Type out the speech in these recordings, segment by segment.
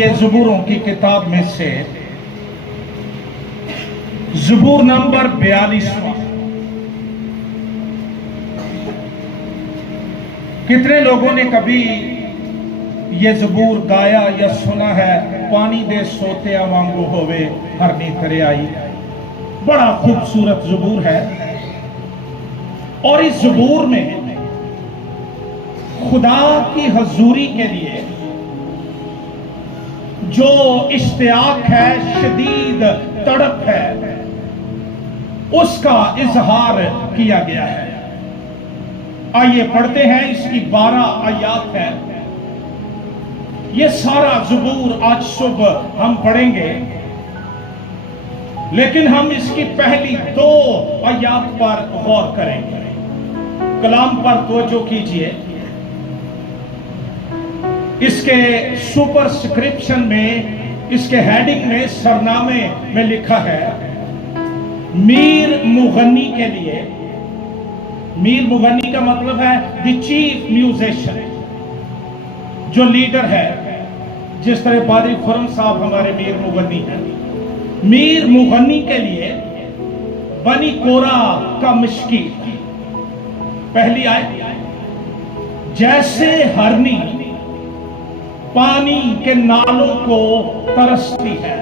یہ زبوروں کی کتاب میں سے زبور نمبر 42۔ کتنے لوگوں نے کبھی یہ زبور گایا یا سنا ہے؟ پانی دے سوتے وانگو ہوئے ہرنی ترے آئی۔ بڑا خوبصورت زبور ہے، اور اس زبور میں خدا کی حضوری کے لیے جو اشتیاق ہے، شدید تڑپ ہے، اس کا اظہار کیا گیا ہے۔ آئیے پڑھتے ہیں، اس کی 12 آیات ہے۔ یہ سارا زبور آج صبح ہم پڑھیں گے، لیکن ہم اس کی پہلی 2 آیات پر غور کریں گے۔ کلام پر توجہ کیجئے۔ اس کے سپر سکرپشن میں، اس کے ہیڈنگ میں، سرنامے میں لکھا ہے میر مغنی کے لیے۔ میر مغنی کا مطلب ہے دی چیف میوزیشن، جو لیڈر ہے، جس طرح باری خرم صاحب ہمارے میر مغنی ہیں۔ میر مغنی کے لیے بنی کورا کا مشکی۔ پہلی آیت، جیسے ہرنی پانی کے نالوں کو ترستی ہے۔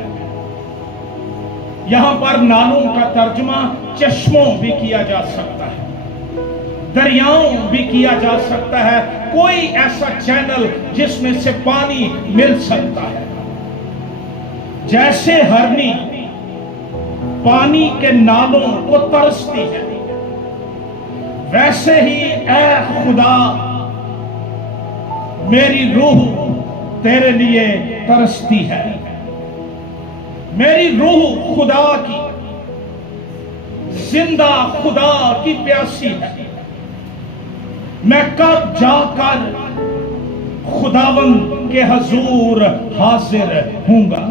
یہاں پر نالوں کا ترجمہ چشموں بھی کیا جا سکتا ہے، دریاؤں بھی کیا جا سکتا ہے، کوئی ایسا چینل جس میں سے پانی مل سکتا ہے۔ جیسے ہرنی پانی کے نالوں کو ترستی ہے، ویسے ہی اے خدا میری روح تیرے لیے ترستی ہے۔ میری روح خدا کی، زندہ خدا کی پیاسی ہے۔ میں کب جا کر خداوند کے حضور حاضر ہوں گا؟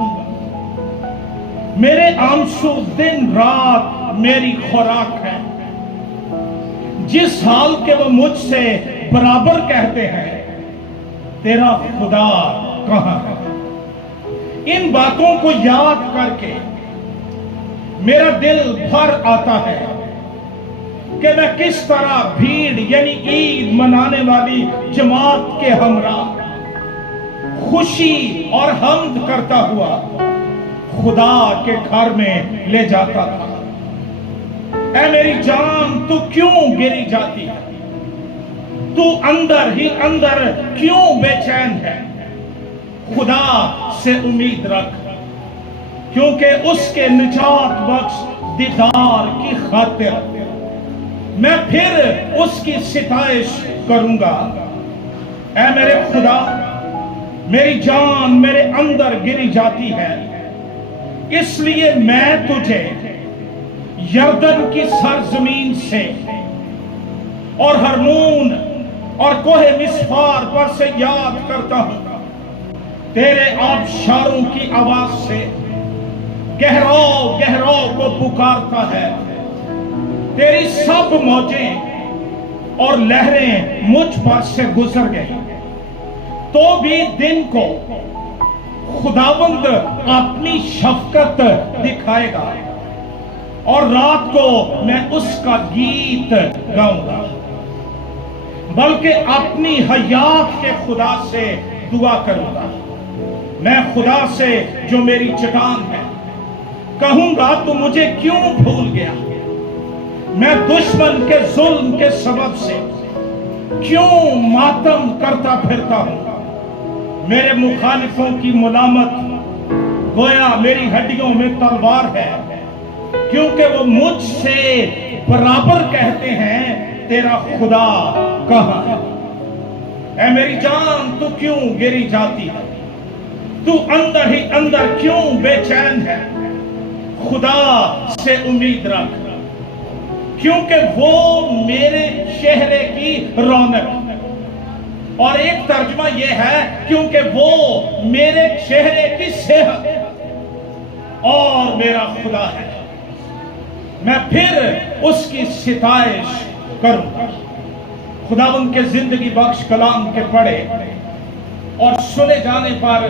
میرے آنسو دن رات میری خوراک ہے۔ جس حال کے وہ مجھ سے برابر کہتے ہیں، تیرا خدا کہاں ہے؟ ان باتوں کو یاد کر کے میرا دل بھر آتا ہے کہ میں کس طرح بھیڑ یعنی عید منانے والی جماعت کے ہمراہ خوشی اور حمد کرتا ہوا خدا کے گھر میں لے جاتا تھا۔ اے میری جان، تو کیوں گری جاتی ہے؟ تو اندر ہی اندر کیوں بے چین ہے؟ خدا سے امید رکھ، کیونکہ اس کے نجات بخش دیدار کی خاطر میں پھر اس کی ستائش کروں گا۔ اے میرے خدا، میری جان میرے اندر گری جاتی ہے، اس لیے میں تجھے یردن کی سرزمین سے اور ہرمون اور کوہ مسفار پر سے یاد کرتا ہوں۔ تیرے آبشاروں کی آواز سے گہراؤ گہراؤ کو پکارتا ہے۔ تیری سب موجیں اور لہریں مجھ پر سے گزر گئی، تو بھی دن کو خداوند اپنی شفقت دکھائے گا، اور رات کو میں اس کا گیت گاؤں گا، بلکہ اپنی حیات کے خدا سے دعا کروں گا۔ میں خدا سے جو میری چٹان ہے کہوں گا، تو مجھے کیوں بھول گیا؟ میں دشمن کے ظلم کے سبب سے کیوں ماتم کرتا پھرتا ہوں؟ میرے مخالفوں کی ملامت گویا میری ہڈیوں میں تلوار ہے، کیونکہ وہ مجھ سے برابر کہتے ہیں، تیرا خدا کہاں ہے؟ اے میری جان، تو کیوں گری جاتی ہے؟ تو اندر ہی اندر کیوں بے چین ہے؟ خدا سے امید رکھ، کیونکہ وہ میرے چہرے کی رونق، اور ایک ترجمہ یہ ہے کیونکہ وہ میرے چہرے کی صحت اور میرا خدا ہے۔ میں پھر اس کی ستائش کروں گا۔ خداوند کے زندگی بخش کلام کے پڑھے اور سنے جانے پر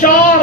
4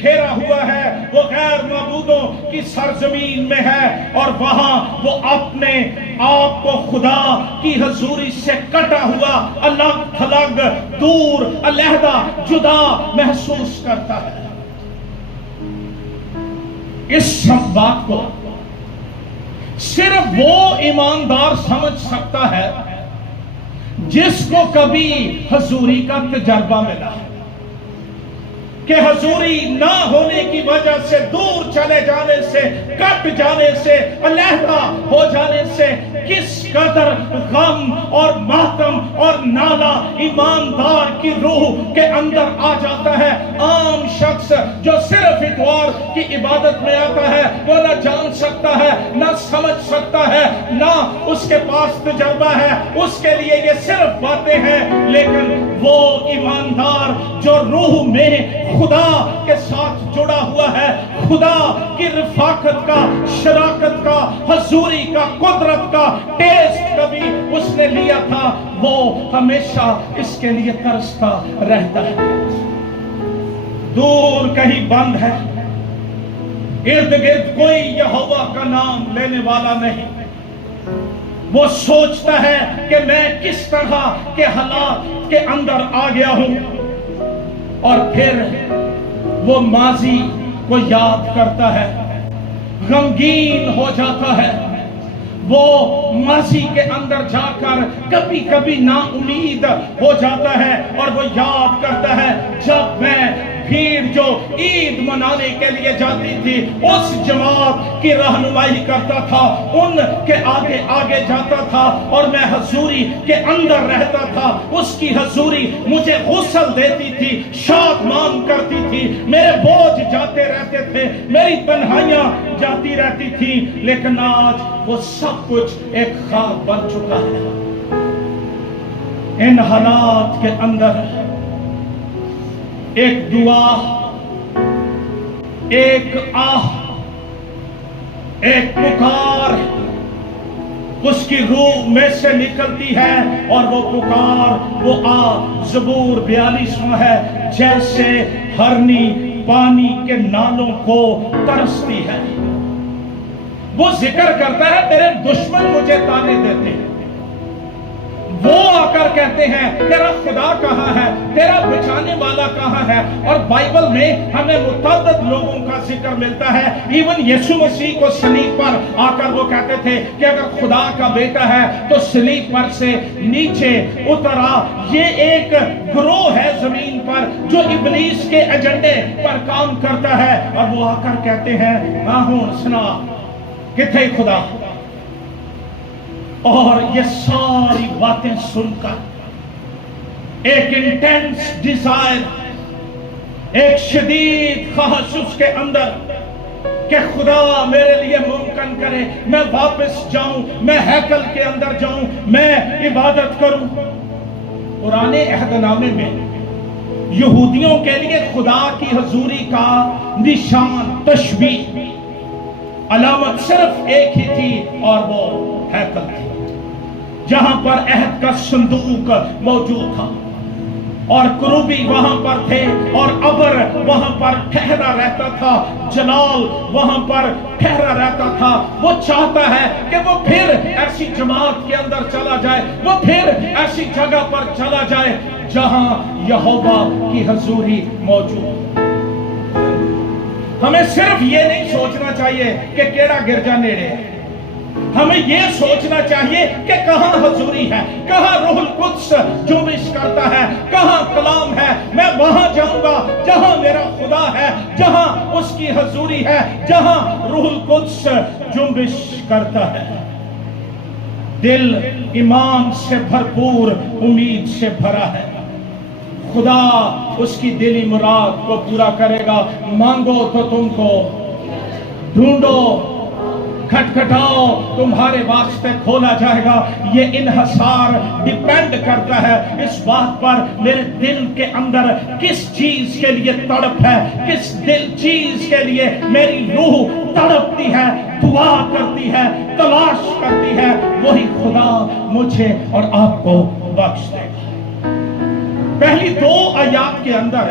گھیرا ہوا ہے، وہ غیر معبودوں کی سرزمین میں ہے، اور وہاں وہ اپنے آپ کو خدا کی حضوری سے کٹا ہوا، الگ تھلگ، دور، علیحدہ، جدا محسوس کرتا ہے۔ اس سب بات کو صرف وہ ایماندار سمجھ سکتا ہے جس کو کبھی حضوری کا تجربہ ملا ہے، کہ حضوری نہ ہونے کی وجہ سے، دور چلے جانے سے، کٹ جانے سے، علیحدہ ہو جانے سے کس قدر غم اور ماتم اور نالہ ایماندار کی روح کے اندر آ جاتا ہے۔ عام شخص جو صرف اتوار کی عبادت میں آتا ہے وہ نہ جان سکتا ہے، نہ سمجھ سکتا ہے، نہ اس کے پاس تجربہ ہے، اس کے لیے یہ صرف باتیں ہیں۔ لیکن وہ ایماندار جو روح میں خدا کے ساتھ جڑا ہوا ہے، خدا کی رفاقت کا، شراکت کا، حضوری کا، قدرت کا ٹیسٹ کبھی اس نے لیا تھا، وہ ہمیشہ اس کے لیے ترستا رہتا ہے۔ دور کہیں بند ہے، ارد گرد کوئی یہوہ کا نام لینے والا نہیں۔ وہ سوچتا ہے کہ میں کس طرح کے حالات کے اندر آ گیا ہوں، اور پھر وہ ماضی کو یاد کرتا ہے، غمگین ہو جاتا ہے۔ وہ ماضی کے اندر جا کر کبھی کبھی نا امید ہو جاتا ہے، اور وہ یاد کرتا ہے جب میں بھیڑ جو عید منانے کے لیے جاتی تھی اس جماعت کی رہنمائی کرتا تھا، ان کے آگے آگے جاتا تھا، اور میں حضوری کے اندر رہتا تھا۔ اس کی حضوری مجھے غسل دیتی تھی، شادمان کرتی تھی، میرے بوجھ جاتے رہتے تھے، میری تنہائیاں جاتی رہتی تھی۔ لیکن آج وہ سب کچھ ایک خواب بن چکا ہے۔ ان حالات کے اندر ایک دعا، ایک آہ، ایک پکار اس کی روح میں سے نکلتی ہے، اور وہ پکار، وہ آہ زبور 42 میں ہے، جیسے ہرنی پانی کے نالوں کو ترستی ہے۔ وہ ذکر کرتا ہے میرے دشمن مجھے تانے دیتے ہیں، وہ آ کر کہتے ہیں تیرا خدا کہاں ہے، تیرا بچانے والا کہاں ہے۔ اور بائبل میں ہمیں متعدد لوگوں کا ذکر ملتا ہے، ایون یسوع مسیح کو صلیب پر آ کر وہ کہتے تھے کہ اگر خدا کا بیٹا ہے تو صلیب پر سے نیچے اتر آ۔ یہ ایک گروہ ہے زمین پر جو ابلیس کے ایجنڈے پر کام کرتا ہے، اور وہ آ کر کہتے ہیں آہون سنا کتھے خدا۔ اور یہ ساری باتیں سن کر ایک انٹینس ڈیزائر، ایک شدید خواہش اس کے اندر کہ خدا میرے لیے ممکن کرے، میں واپس جاؤں، میں ہیکل کے اندر جاؤں، میں عبادت کروں۔ پرانے عہد نامے میں یہودیوں کے لیے خدا کی حضوری کا نشان، تشبیہ، علامت صرف ایک ہی تھی، اور وہ ہیکل تھی، جہاں پر عہد کا صندوق موجود تھا، اور کروبی وہاں پر تھے، اور ابر وہاں پر ٹھہرا رہتا تھا، جلال وہاں پر ٹھہرا رہتا تھا۔ وہ چاہتا ہے کہ وہ پھر ایسی جماعت کے اندر چلا جائے، وہ پھر ایسی جگہ پر چلا جائے جہاں یہوہ کی حضوری موجود۔ ہمیں صرف یہ نہیں سوچنا چاہیے کہ کیڑا گرجا نیڑے ہے، ہمیں یہ سوچنا چاہیے کہ کہاں حضوری ہے، کہاں روح القدس جنبش کرتا ہے، کہاں کلام ہے۔ میں وہاں جاؤں گا جہاں میرا خدا ہے، جہاں اس کی حضوری ہے، جہاں روح القدس جنبش کرتا ہے۔ دل ایمان سے بھرپور، امید سے بھرا ہے، خدا اس کی دلی مراد کو پورا کرے گا۔ مانگو تو تم کو، ڈھونڈو، کھٹکھٹاؤ تمہارے واسطے کھولا جائے گا۔ یہ انحصار ڈیپینڈ کرتا ہے اس بات پر میرے دل کے اندر کس چیز کے لیے تڑپ ہے، کس چیز کے لیے میری روح تڑپتی ہے، دعا کرتی ہے، تلاش کرتی ہے، وہی خدا مجھے اور آپ کو بخش دے گا۔ پہلی 2 آیات کے اندر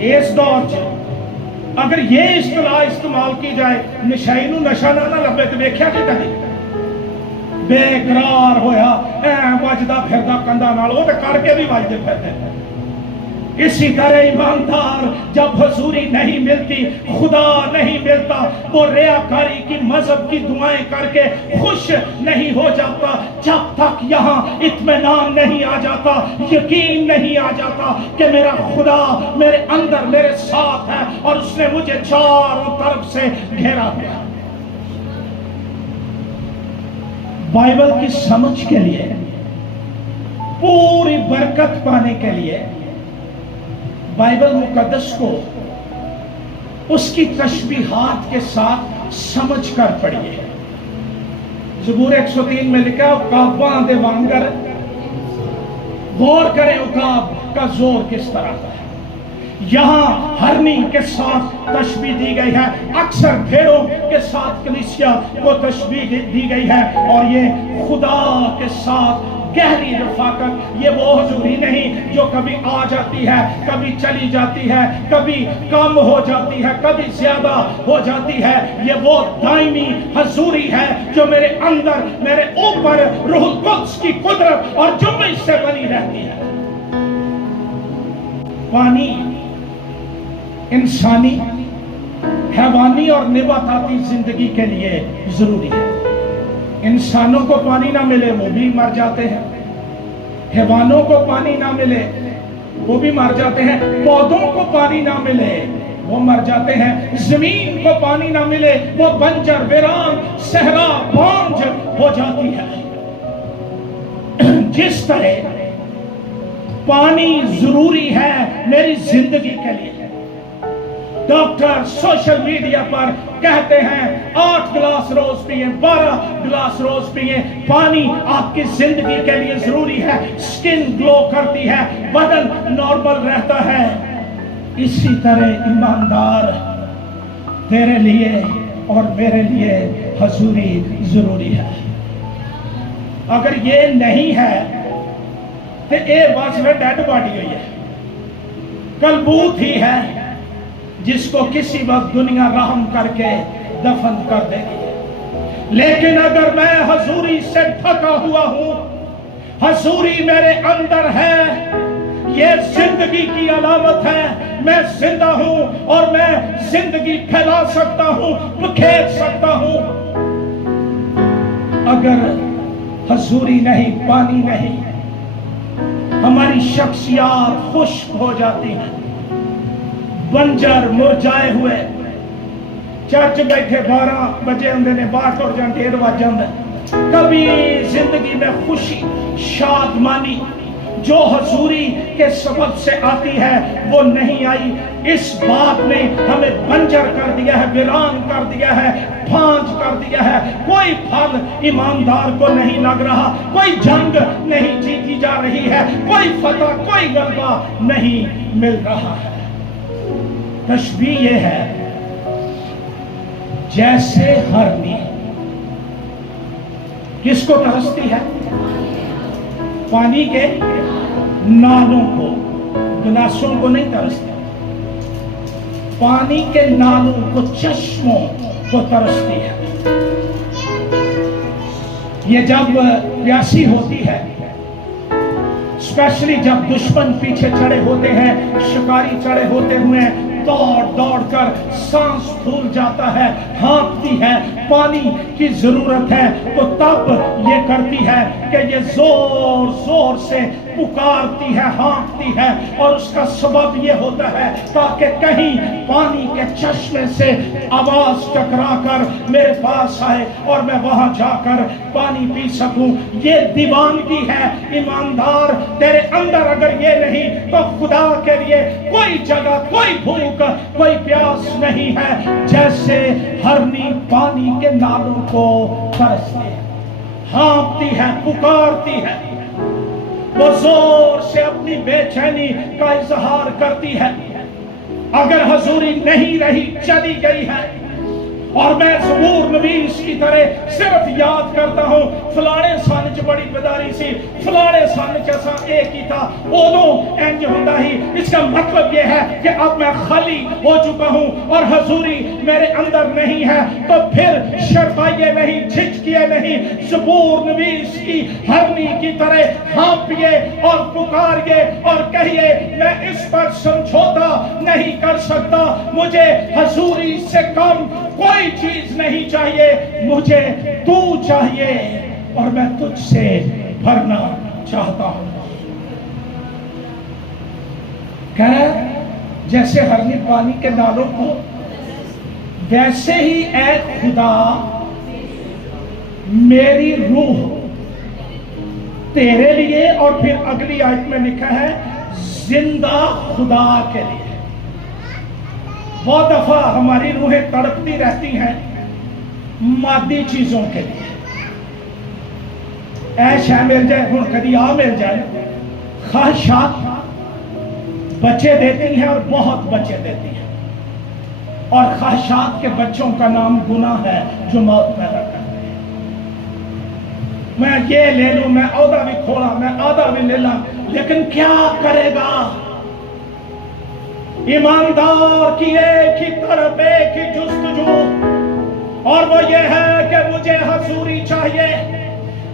اس دور چ اگر یہ اصطلاح استعمال کی جائے نشائی نو نشا نہ لبے تو ویکھیا کہ کدی بے قرار ہویا وجدا پھردا کندا نال، وہ تے کر کے بھی وجدے پھردے۔ اسی طرح ایماندار جب حضوری نہیں ملتی، خدا نہیں ملتا، وہ ریاکاری کی مذہب کی دعائیں کر کے خوش نہیں ہو جاتا، جب تک یہاں اطمینان نہیں آ جاتا، یقین نہیں آ جاتا کہ میرا خدا میرے اندر میرے ساتھ ہے اور اس نے مجھے چاروں طرف سے گھیرا ہوا۔ بائبل کی سمجھ کے لیے، پوری برکت پانے کے لیے بائبل مقدس کو اس کی تشبیہات کے ساتھ سمجھ کر پڑھیے۔ زبور 103 میں لکھا عقاباں دے وانگر، غور کریں عقاب کا زور کس طرح کا ہے۔ یہاں ہرنی کے ساتھ تشبیہ دی گئی ہے، اکثر بھیڑوں کے ساتھ کلیسیا کو تشبیہ دی گئی ہے، اور یہ خدا کے ساتھ گہری رفاقت، یہ وہ حضوری نہیں جو کبھی آ جاتی ہے، کبھی چلی جاتی ہے، کبھی کم ہو جاتی ہے، کبھی زیادہ ہو جاتی ہے۔ یہ وہ دائمی حضوری ہے جو میرے اندر میرے اوپر روح القدس کی قدرت اور جمعہ سے بنی رہتی ہے۔ پانی انسانی، حیوانی اور نباتاتی زندگی کے لیے ضروری ہے۔ انسانوں کو پانی نہ ملے وہ بھی مر جاتے ہیں، حیوانوں کو پانی نہ ملے وہ بھی مر جاتے ہیں، پودوں کو پانی نہ ملے وہ مر جاتے ہیں، زمین کو پانی نہ ملے وہ بنجر ویران صحرا بانجھ ہو جاتی ہے۔ جس طرح پانی ضروری ہے میری زندگی کے لیے، ڈاکٹر سوشل میڈیا پر کہتے ہیں 8 گلاس روز پئیں، 12 گلاس روز پئیں، پانی آپ کی زندگی کے لیے ضروری ہے، سکن گلو کرتی ہے، بدن نارمل رہتا ہے۔ اسی طرح ایماندار تیرے لیے اور میرے لیے حضوری ضروری ہے۔ اگر یہ نہیں ہے تو یہ بس میں ڈیڈ باڈی ہوئی ہے، کلبوت ہی ہے جس کو کسی وقت دنیا رحم کر کے دفن کر دے گی۔ لیکن اگر میں حضوری سے تھکا ہوا ہوں، حضوری میرے اندر ہے، یہ زندگی کی علامت ہے، میں زندہ ہوں اور میں زندگی پھیلا سکتا ہوں، بکھیر سکتا ہوں۔ اگر حضوری نہیں، پانی نہیں، ہماری شخصیات خشک ہو جاتی ہیں، بنجر مرجائے ہوئے، چرچ بیٹھے 12 بجے ہوں نے باہر ٹر جان 1:30 بج جاندے، کبھی زندگی میں خوشی شادمانی جو حضوری کے سبب سے آتی ہے وہ نہیں آئی۔ اس بات نے ہمیں بنجر کر دیا ہے، ویران کر دیا ہے، پھانچ کر دیا ہے۔ کوئی پھل ایماندار کو نہیں لگ رہا، کوئی جنگ نہیں جیتی جا رہی ہے، کوئی فتح کوئی غلبہ نہیں مل رہا ہے۔ تشبیہ یہ ہے جیسے ہرنی کس کو ترستی ہے؟ پانی کے نالوں کو، گلاسوں کو نہیں ترستی، پانی کے نالوں کو، چشموں کو ترستی ہے۔ یہ جب پیاسی ہوتی ہے، اسپیشلی جب دشمن پیچھے چڑھے ہوتے ہیں، شکاری چڑھے ہوتے ہوئے دوڑ دوڑ کر سانس پھول جاتا ہے، ہانپتی ہے، پانی کی ضرورت ہے، تو تب یہ کرتی ہے کہ یہ زور زور سے پکارتی ہے، ہانپتی ہے، اور اس کا سبب یہ ہوتا ہے تاکہ کہیں پانی کے چشمے سے آواز ٹکرا کر میرے پاس آئے اور میں وہاں جا کر پانی پی سکوں۔ یہ دیوانگی ہے۔ ایماندار تیرے اندر اگر یہ نہیں تو خدا کے لیے کوئی جگہ، کوئی بھوک، کوئی پیاس نہیں ہے۔ جیسے ہرنی پانی کے نالوں کو ترستی ہے، ہانپتی ہے، پکارتی ہے، وہ زور سے اپنی بے چینی کا اظہار کرتی ہے۔ اگر حضوری نہیں رہی، چلی گئی ہے، اور میں زبور نویس کی طرح صرف یاد کرتا ہوں فلانے سن چ بڑی بیداری سی، فلانے سن چ اساں اے کیتا، اودوں انج ہوندا ہی، اس کا مطلب یہ ہے کہ اب میں خالی ہو چکا ہوں اور حضوری میرے اندر نہیں ہے، تو پھر شرمائیے نہیں، جھجکیے نہیں، زبور نویس کی ہرنی کی طرح ہانپیے اور پکاریے اور کہیے میں اس پر سمجھوتا نہیں کر سکتا، مجھے حضوری سے کم کوئی چیز نہیں چاہیے، مجھے تو چاہیے اور میں تجھ سے بھرنا چاہتا ہوں۔ جیسے ہرنی پانی کے نالوں کو، ویسے ہی اے خدا میری روح تیرے لیے، اور پھر اگلی آیت میں لکھا ہے زندہ خدا کے لیے۔ بہت دفعہ ہماری روحیں تڑپتی رہتی ہیں مادی چیزوں کے لیے، ایش ہے مل جائے، ہن کدی آ مل جائے، خواہشات بچے دیتی ہیں اور بہت بچے دیتی ہیں، اور خواہشات کے بچوں کا نام گناہ ہے جو موت پیدا کرتے ہیں۔ میں یہ لے لوں، میں عہدہ بھی کھولا، میں آدھا بھی لے لوں، لیکن کیا کرے گا؟ ایماندار کی ایک ہی طرف ایک ہی جستجو، اور وہ یہ ہے کہ مجھے حضوری چاہیے،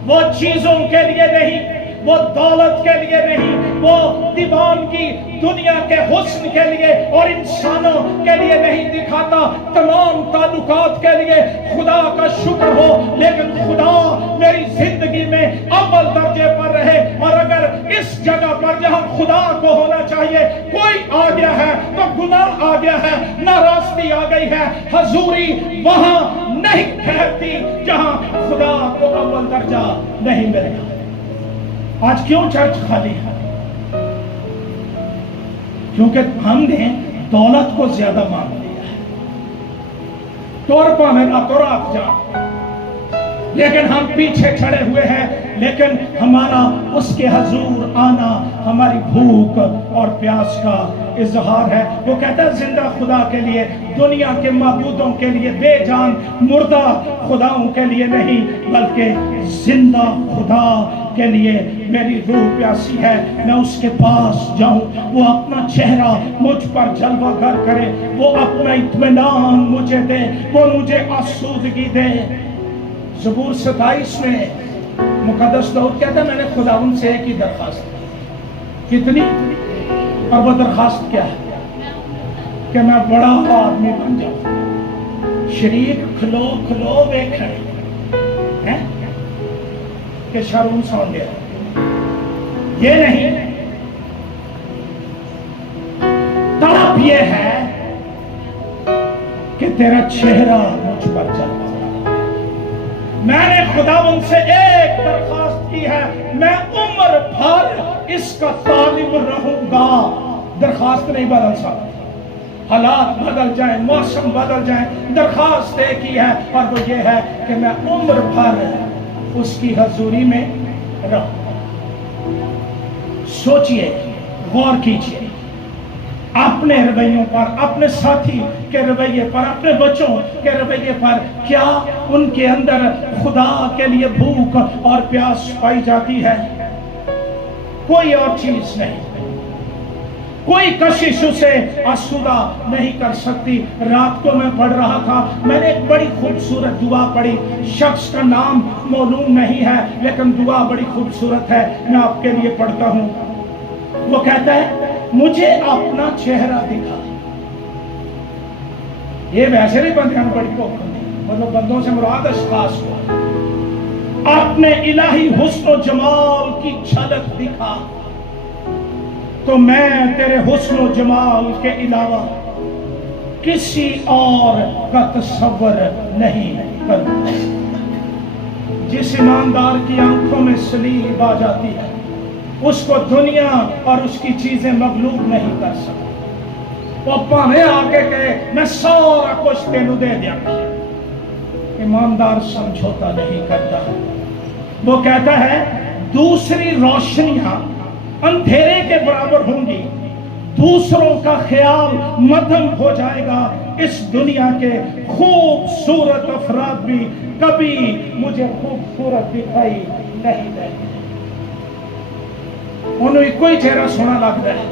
وہ چیزوں کے لیے نہیں، وہ دولت کے لیے نہیں، وہ دیوان کی دنیا کے حسن کے لیے اور انسانوں کے لیے نہیں دکھاتا، تمام تعلقات کے لیے خدا کا شکر ہو، لیکن خدا میری زندگی میں اول درجے پر رہے، اور اگر اس جگہ پر جہاں خدا کو ہونا چاہیے کوئی آ گیا ہے تو گناہ آ گیا ہے، ناراستی آ گئی ہے، حضوری وہاں نہیں ٹھہرتی جہاں خدا کو اول درجہ نہیں ملے گا۔ آج کیوں چرچ خالی ہے؟ کیونکہ ہم نے دولت کو زیادہ مان لیا ہے، تورپا میں راتوں رات جا، لیکن ہم پیچھے کھڑے ہوئے ہیں، لیکن ہمارا اس کے حضور آنا ہماری بھوک اور پیاس کا اظہار ہے۔ وہ کہتا ہے زندہ خدا کے لیے، دنیا کے معبودوں کے لیے، بے جان مردہ خداؤں کے لیے نہیں، بلکہ زندہ خدا کے لیے میری روح پیاسی ہے، میں اس کے پاس جاؤں، وہ اپنا چہرہ مجھ پر جلوہ گر کرے، وہ اپنا اطمینان مجھے دے، وہ مجھے آسودگی دے۔ زبور 27 میں مقدس داؤد کہتا ہے میں نے خداوند سے ایک ہی درخواست کی، کتنی؟ اور وہ درخواست کیا ہے؟ کہ میں بڑا آدمی بن جاؤں، شریک کھلو کھلو ویکھن کہ شرم سون گیا، یہ نہیں، طلب یہ ہے کہ تیرا چہرہ مجھ پر جلوہ۔ میں نے خداوند سے ایک درخواست کی ہے، میں عمر بھر اس کا طالب رہوں گا۔ درخواست نہیں بدل سکتی، حالات بدل جائیں، موسم بدل جائیں، درخواست ایک ہی ہے، اور وہ یہ ہے کہ میں عمر بھر اس کی حضوری میں رہوں۔ سوچئے، غور کیجئے اپنے رویوں پر، اپنے ساتھی کے رویے پر، اپنے بچوں کے رویے پر، کیا ان کے اندر خدا کے لیے بھوک اور پیاس پائی جاتی ہے؟ کوئی اور چیز نہیں، کوئی کشش اسے آسودہ نہیں کر سکتی۔ رات کو میں پڑھ رہا تھا، میں نے ایک بڑی خوبصورت دعا پڑھی، شخص کا نام معلوم نہیں ہے لیکن دعا بڑی خوبصورت ہے، میں آپ کے لیے پڑھتا ہوں۔ وہ کہتا ہے مجھے اپنا چہرہ دکھا۔ یہ ویسے نہیں بندیاں بڑی مطلب بندوں سے مراد اشخاص کو، اپنے الہی حسن و جمال کی جھلک دکھا تو میں تیرے حسن و جمال کے علاوہ کسی اور کا تصور نہیں کروں۔ جس ایماندار کی آنکھوں میں سلیب آ جاتی ہے اس کو دنیا اور اس کی چیزیں مغلوب نہیں کر سکتی۔ وہ پانے آگے کہے میں سارا کچھ تینوں دے دیا۔ ایماندار سمجھوتا نہیں کرتا۔ وہ کہتا ہے دوسری روشنیاں اندھیرے کے برابر ہوں گی، دوسروں کا خیال مدھم ہو جائے گا، اس دنیا کے خوبصورت افراد بھی کبھی مجھے خوبصورت دکھائی نہیں دیں گے۔ انہوں کوئی چہرہ سونا لگتا ہے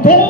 2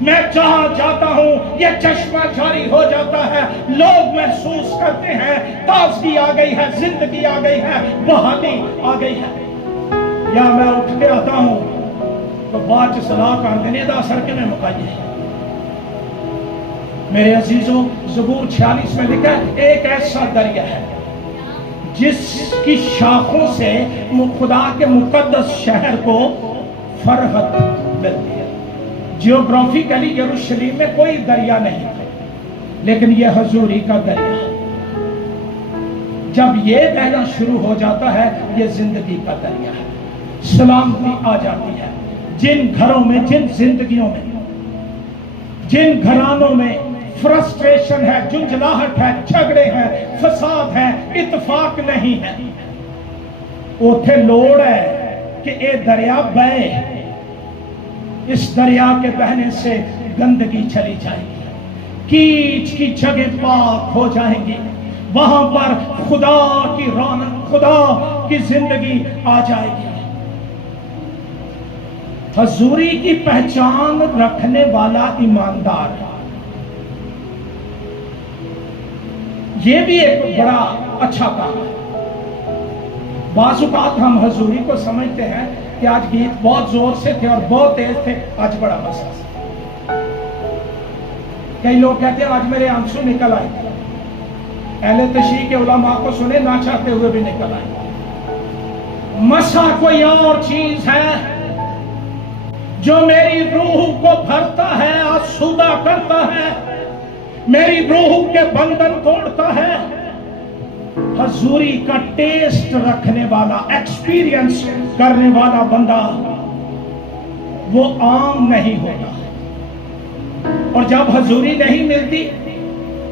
میں جہاں جاتا ہوں یہ چشمہ جاری ہو جاتا ہے، لوگ محسوس کرتے ہیں تازگی آ گئی ہے، زندگی آ گئی ہے، بحالی آ گئی ہے۔ یا میں اٹھ کے آتا ہوں تو بعد صلاح کر دینے دا سر کے میں مکائیے۔ میرے عزیزوں، زبور 46 میں لکھا ہے ایک ایسا دریا ہے جس کی شاخوں سے خدا کے مقدس شہر کو فرحت ملتی ہے۔ جیوگرافیکلی یروشلم میں کوئی دریا نہیں ہے، لیکن یہ حضوری کا دریا ہے۔ جب یہ بہنا شروع ہو جاتا ہے یہ زندگی کا دریا ہے، سلامتی آ جاتی ہے۔ جن گھروں میں، جن زندگیوں میں، جن گھرانوں میں فرسٹریشن ہے، جنجلاہٹ ہے، جھگڑے ہیں، فساد ہے، اتفاق نہیں ہے، اوتھے لوڑ ہے کہ اے دریا بہے۔ اس دریا کے بہنے سے گندگی چلی جائے گی، کیچ کی جگہ پاک ہو جائیں گی، وہاں پر خدا کی رونق، خدا کی زندگی آ جائے گی۔ حضوری کی پہچان رکھنے والا ایماندار ہے۔ یہ بھی ایک بڑا اچھا کام ہے۔ بعض اوقات ہم حضوری کو سمجھتے ہیں کہ آج گیت بہت زور سے تھے اور بہت تیز تھے، آج بڑا مسئلہ ہے۔ کئی لوگ کہتے ہیں آج میرے آنسو نکل آئے، اہل تشریح کے علماء کو سنے نہ چاہتے ہوئے بھی نکل آئے۔ مسا کوئی اور چیز ہے جو میری روح کو بھرتا ہے، آسودہ کرتا ہے، میری روح کے بندھن توڑتا ہے۔ حضوری کا ٹیسٹ رکھنے والا، ایکسپیرینس کرنے والا بندہ وہ عام نہیں ہوتا، اور جب حضوری نہیں ملتی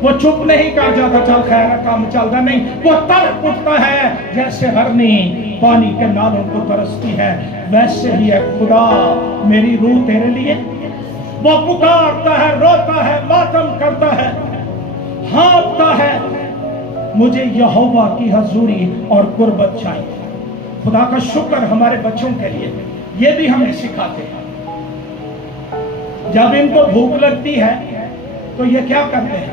وہ چپ نہیں کر جاتا چل خیر ہے کام چلتا نہیں، وہ تڑپ اٹھتا ہے جیسے ہرنی پانی کے نالوں کو ترستی ہے، ویسے ہی ہے خدا میری روح تیرے لیے۔ وہ پکارتا ہے، روتا ہے، ماتم کرتا ہے، ہانپتا ہے، مجھے یہوہ کی حضوری اور قربت چاہیے۔ خدا کا شکر ہمارے بچوں کے لیے یہ بھی ہمیں سکھاتے ہیں۔ جب ان کو بھوک لگتی ہے تو یہ کیا کرتے ہیں؟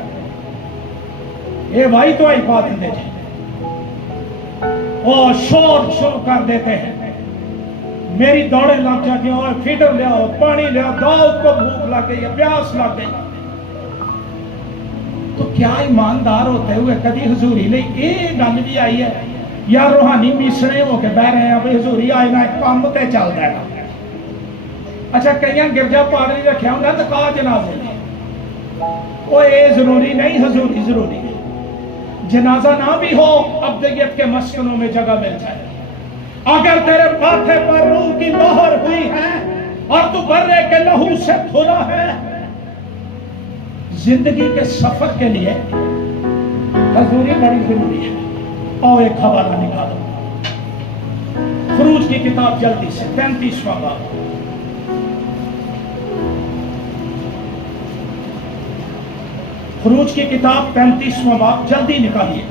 اے بھائی تو آئی پاتن دے جائے اور شور شروع کر دیتے ہیں، میری دوڑے لگ جاتی ہیں، اور فیڈر لے آؤ، پانی لے آؤ، داؤد کو بھوک لگ گئی، پیاس لگ گئی۔ تو کیا ایماندار ہوتے ہوئے کدی حضوری لئی اے گل بھی آئی ہے یا روحانی میسرے ہو کے بہ رہے ہیں اب حضوری آئے نہ کام تے چل رہا ہے؟ اچھا کئیاں گرجا پاڑی رکھیا ہوں تو کہا جنازے نے وہ اے ضروری نہیں، حضوری ضروری ہے۔ جنازہ نہ بھی ہو ابدیت کے مسکنوں میں جگہ مل جائے۔ اگر تیرے ماتھے پر روح کی مہر ہوئی ہے اور تو برے کے لہو سے دھلا ہے، زندگی کے سفر کے لیے حضوری بڑی ضروری ہے۔ اور ایک حوالہ نکالو، خروج کی کتاب جلدی سے 35واں باب۔ خروج کی کتاب 35واں باب جلدی نکالیے۔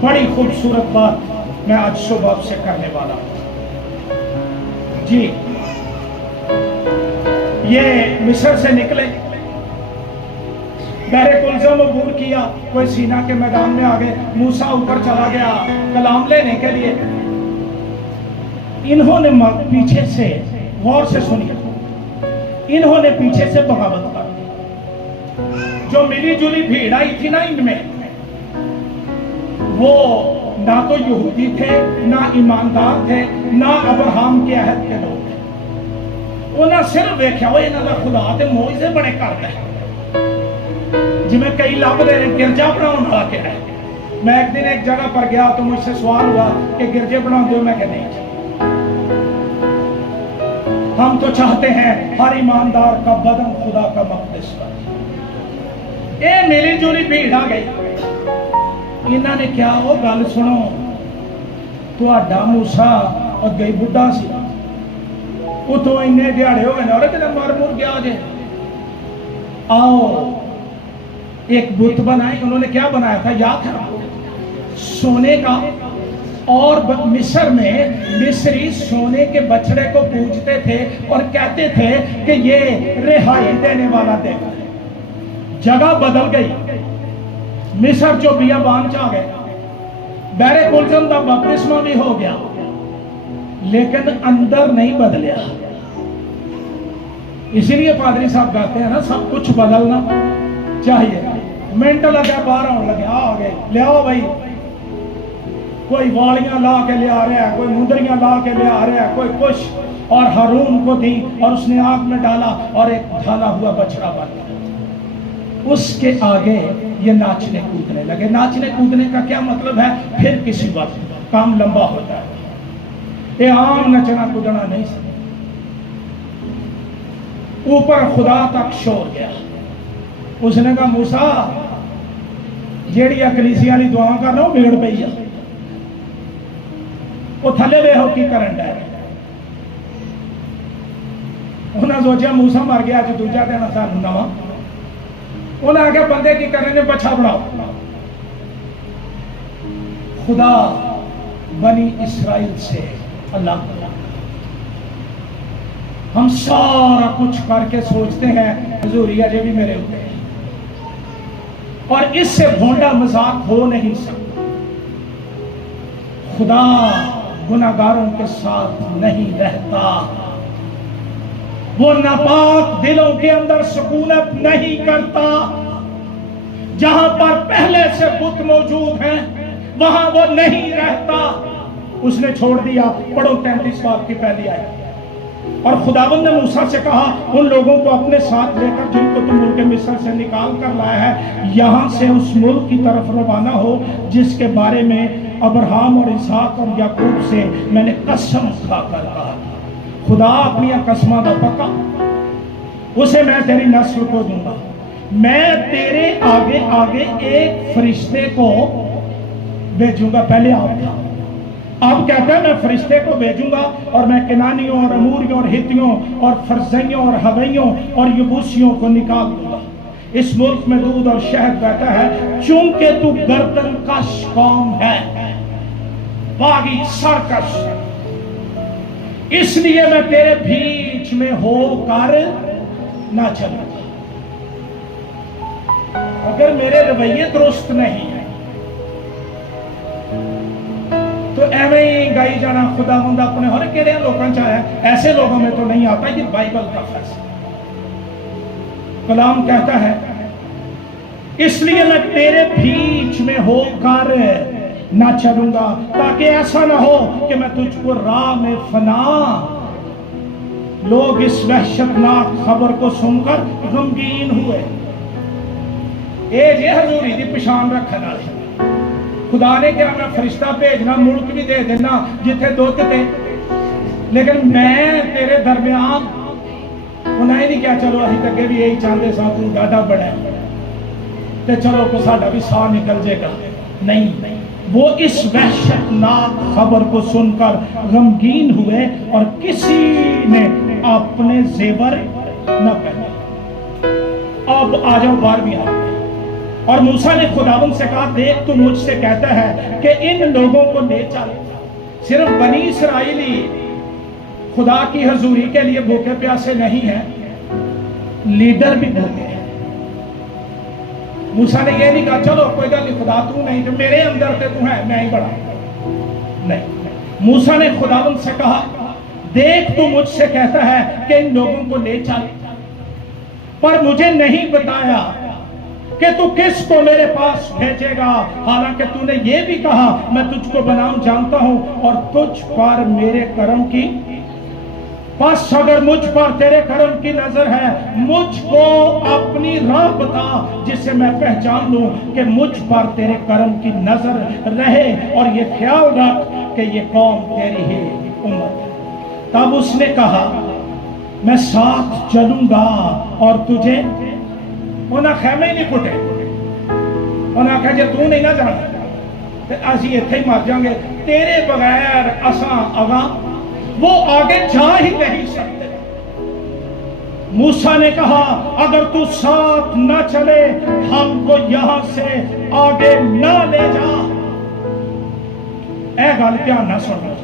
بڑی خوبصورت بات میں آج صبح سے کرنے والا ہوں جی۔ یہ مصر سے نکلے، بحر کلزم عبور کیا، کوئی سینا کے میدان میں آگے، موسیٰ اوپر چلا گیا کلام لینے کے لیے۔ انہوں نے پیچھے سے، غور سے سنیے، انہوں نے پیچھے سے بغاوت کر دی۔ جو ملی جلی بھیڑ آئی تھی نا ان میں، وہ نہ تو یہودی تھے، نہ ایماندار تھے، نہ ابراہم کے عہد کے لوگ تھے۔ انہاں صرف دیکھا وہ انہاں دا خدا تے موعظے بڑے کرتا ہے، جی میں کئی لب دے گرجا بناؤں والا کہہ رہے ہیں۔ میں ایک دن ایک جگہ پر گیا تو مجھ سے سوال ہوا کہ گرجے بنا دو، میں کہ نہیں۔ ہم تو چاہتے ہیں ہر ایماندار کا بدن خدا کا مقدس بنے۔ اے میری جولی بھیڑ آ گئی، انہوں نے کیا وہ گل سنو، تو آڈا موسیٰ اور گئی بڑھا سی، وہ تو انہیں دیاڑے ہوئے نا، اور کدھر مر مر گیا جے، آؤ ایک بت بنائی۔ انہوں نے کیا بنایا تھا یاد ہے؟ سونے کا اور مصر میں مصری سونے کے بچڑے کو پوجتے تھے اور کہتے تھے کہ یہ رہائی دینے والا دیوتا ہے۔ جگہ بدل گئی، مصر جو بیابان چاہ گئے، بحر کلزم دا بپتسمہ بھی ہو گیا، لیکن اندر نہیں بدلیا۔ اسی لیے پادری صاحب کہتے ہیں نا، سب کچھ بدلنا چاہیے۔ منٹ لگا باہر آن لگے، آ گئے، لے آؤ بھائی، کوئی والیاں لا کے لے آ رہا ہے، کوئی مندریاں لا کے لے آ رہا ہے، کوئی کچھ، اور ہارون کو دی اور اس نے آگ میں ڈالا اور ایک ڈھالا ہوا بچڑا بن گیا۔ اس کے آگے یہ ناچنے کودنے لگے۔ ناچنے کودنے کا کیا مطلب ہے؟ پھر کسی وقت کام لمبا ہوتا ہے، یہ عام نچنا کودنا نہیں سکتا۔ اوپر خدا تک شور گیا، اس نے کہا موسیٰ جیڑی کلیسیا والی دعا کرنا وہ بگڑ پئی ہے، وہ تھلے ویہو کی کرن ڈے۔ انہاں سوچیا موسیٰ مر گیا، اج دوجا دن سانوں نواں۔ انہاں آگے بندے کی کرنے نے بچھا بناؤ۔ خدا بنی اسرائیل سے اللہ کو، ہم سارا کچھ کر کے سوچتے ہیں حضوری اجے بھی میرے ہوتے ہیں، اور اس سے بھونڈا مذاق ہو نہیں سکتا۔ خدا گناہگاروں کے ساتھ نہیں رہتا، وہ ناپاک دلوں کے اندر سکونت نہیں کرتا۔ جہاں پر پہلے سے بت موجود ہیں وہاں وہ نہیں رہتا۔ اس نے چھوڑ دیا۔ پڑھو 33 باب کی پہلی آیت۔ اور خداوند نے موسیٰ سے کہا ان لوگوں کو اپنے ساتھ لے کر جن کو تم ملک مصر سے نکال کر لایا ہے، یہاں سے اس ملک کی طرف روانہ ہو جس کے بارے میں ابراہیم اور اسحاق اور یعقوب سے میں نے قسم کھا کر کہا۔ خدا اپنی قسمہ دا پکا، اسے میں تیری نسل کو دوں گا۔ میں تیرے آگے آگے ایک فرشتے کو بھیجوں گا۔ پہلے آپ تھا، اب کہتا ہے میں فرشتے کو بھیجوں گا اور میں کنانیوں اور اموریوں اور ہتیوں اور فرزیوں اور ہویوں اور یبوسیوں کو نکال دوں گا۔ اس ملک میں دودھ اور شہد بہتا ہے، چونکہ تو گردن کش قوم ہے، باغی سرکش، اس لیے میں تیرے بیچ میں ہو کر نہ چلوں گا۔ اگر میرے رویے درست نہیں ہے تو ایویں ہی گائی جانا خدا بند اپنے اور کہڑے لوگوں چاہے، ایسے لوگوں میں تو نہیں آتا۔ یہ بائبل کا فیصلہ، کلام کہتا ہے اس لیے میں تیرے بیچ میں ہو کر نہ چلوں گا، تاکہ ایسا نہ ہو کہ میں تجھ کو راہ میں فنا۔ لوگ اس وحشتناک خبر کو سن کر غمگین ہوئے۔ اے جے حضوری دی پشان رکھنا، خدا نے کیا میں فرشتہ بھیجنا، ملک بھی دے دینا جتھے دودھ تے، لیکن میں تیرے درمیان انہیں نہیں کیا چلو اسی تک بھی یہی چاہتے سا تو ڈاڈا بڑا ہے تے چلو کو ساڈا بھی سا نکل جائے گا۔ نہیں، وہ اس وحشتناک خبر کو سن کر غمگین ہوئے اور کسی نے اپنے زیور نہ پہنے۔ اب آ جاؤ 12ویں آیت۔ اور موسیٰ نے خداوند سے کہا دیکھ تو مجھ سے کہتا ہے کہ ان لوگوں کو لے چل۔ صرف بنی اسرائیلی خدا کی حضوری کے لیے بھوکے پیاسے نہیں ہیں، لیڈر بھی بھوکے ہیں۔ موسیٰ نے یہ نہیں کہا چلو کوئی گل نہیں خدا تو نہیں، جو میرے اندر تے تو ہے میں ہی بڑا، نہیں۔ موسیٰ نے خداوند سے کہا دیکھ تو مجھ سے کہتا ہے کہ ان لوگوں کو لے چل، پر مجھے نہیں بتایا کہ تو کس کو میرے پاس بھیجے گا، حالانکہ تو نے یہ بھی کہا میں تجھ کو بناؤں جانتا ہوں اور تجھ پر میرے کرم کی، پس اگر مجھ پر تیرے کرم کی نظر ہے مجھ کو اپنی راہ بتا جسے میں پہچان لوں کہ مجھ پر تیرے کرم کی نظر رہے، اور یہ خیال رکھ کہ یہ قوم تیری ہی امت ہے۔ تب اس نے کہا میں ساتھ چلوں گا اور تجھے، انہاں خیمے ہی نہیں پھٹے، انہاں کہا جے تو نہیں نہ جانا تے اسی اتھے ہی مر جائیں گے، تیرے بغیر اساں اگاں وہ آگے جا ہی نہیں سکتے۔ موسیٰ نے کہا اگر تو ساتھ نہ چلے ہم کو یہاں سے آگے نہ لے جا۔ اے گل دھیان نہ سنو،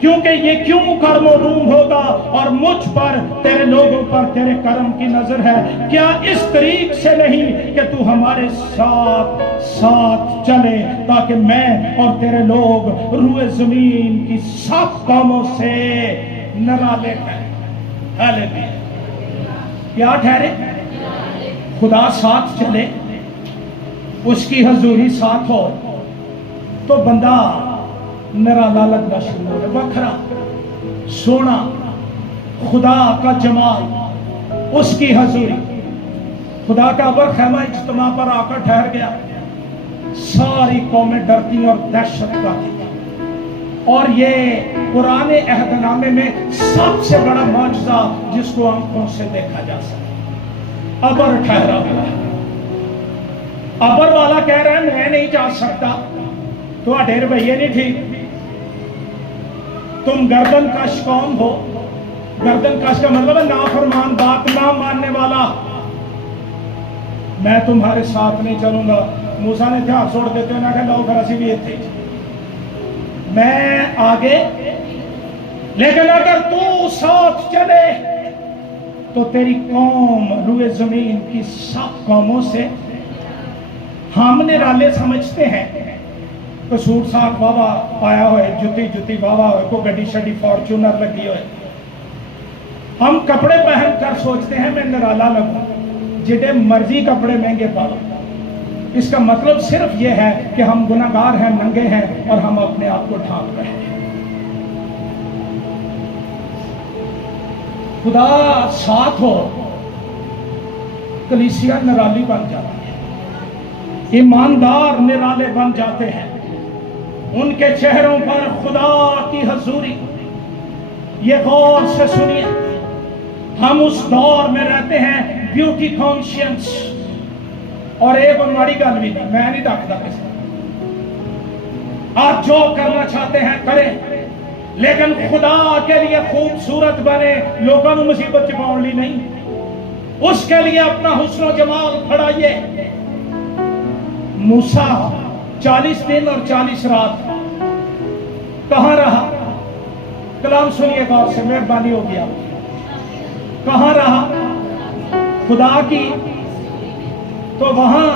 کیونکہ یہ کیوں کر معلوم ہوگا اور مجھ پر تیرے لوگوں پر تیرے کرم کی نظر ہے، کیا اس طریق سے نہیں کہ تو ہمارے ساتھ ساتھ چلے تاکہ میں اور تیرے لوگ روئے زمین کی سب قوموں سے نرالے ٹھہرے۔ ہاللیلویا، کیا ٹھہرے؟ خدا ساتھ چلے، اس کی حضوری ساتھ ہو تو بندہ نرالا لگنا شروع ہو گیا، وکھرا سونا، خدا کا جمال، اس کی حضوری۔ خدا کا ابر خیمہ اجتماع پر آ کر ٹھہر گیا، ساری قومیں ڈرتی اور دہشت کھاتی تھی، اور یہ قرآن عہد نامے میں سب سے بڑا معجزہ جس کو آنکھوں سے دیکھا جا سکتا، ابر ٹھہرا ہوا ہے۔ ابر والا کہہ رہا ہے میں نہیں جا سکتا، تو اڈھیر بھئیے نہیں ٹھیک، تم گردن کش قوم ہو۔ گردن کش کا مطلب ہے نافرمان، بات نہ ماننے والا، میں تمہارے ساتھ نہیں چلوں گا۔ موسیٰ نے ہتھیار چھوڑ دیتے ہیں، کہ لو پھر اسی بھی تھے، میں آگے، لیکن اگر تو ساتھ چلے تو تیری قوم روئے زمین کی سب قوموں سے۔ ہم نرالے سمجھتے ہیں کوئی سوٹ ساک بابا پایا ہوئے، جتی بابا ہوئے، کوئی گڈی شڈی فارچونر لگی ہوئے، ہم کپڑے پہن کر سوچتے ہیں میں نرالا لگوں، جتنے مرضی کپڑے مہنگے پاؤ۔ اس کا مطلب صرف یہ ہے کہ ہم گناہگار ہیں، ننگے ہیں، اور ہم اپنے آپ کو ڈھانپ رہے ہیں۔ خدا ساتھ ہو، کلیسیا نرالی بن جاتی ہے، ایماندار نرالے بن جاتے ہیں، ان کے چہروں پر خدا کی حضوری۔ یہ غور سے سنیے، ہم اس دور میں رہتے ہیں بیوٹی کانشینس، اور ایک ماڑی گل بھی نہیں، میں نہیں ڈاکتا کسی، آپ جو کرنا چاہتے ہیں کریں، لیکن خدا کے لیے خوبصورت بنے، لوگوں نے مصیبت چپاؤں لی نہیں، اس کے لیے اپنا حسن و جمال پھڑائیے۔ موسیٰ 40 دن اور 40 رات کہاں رہا؟ کلام سنیے غور سے، مہربانی ہو گیا، کہاں رہا؟ خدا کی، تو وہاں